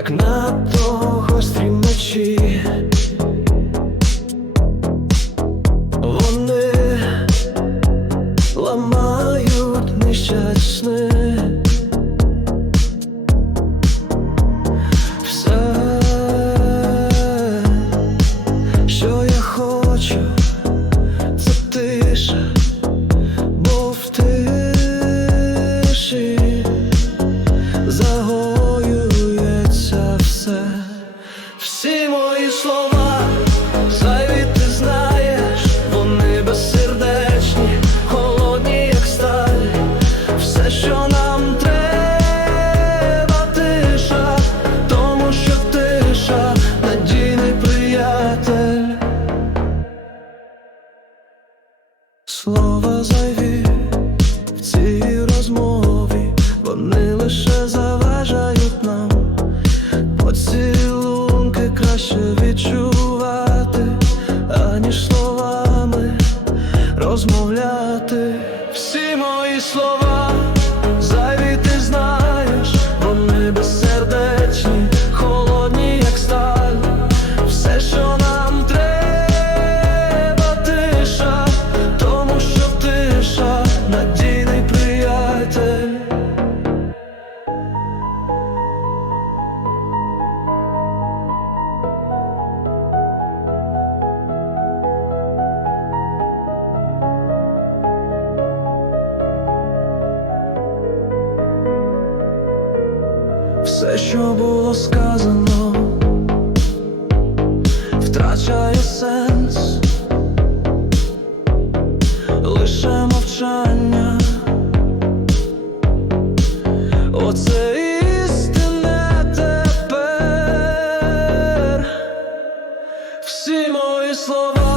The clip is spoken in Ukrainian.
як надто гострі мечі. Вони ламають, нищать всі мої слова, зайві ти знаєш, вони безсердечні, холодні, як сталь, все, що нам треба, тиша, тому що тиша, надійний приятель. Слова зайві в цій розмові, вони лише заважають краще відчувати, аніж словами розмовляти. Всі мої слова, все, що було сказано, втрачає сенс, лише мовчання, оце істине тепер всі мої слова.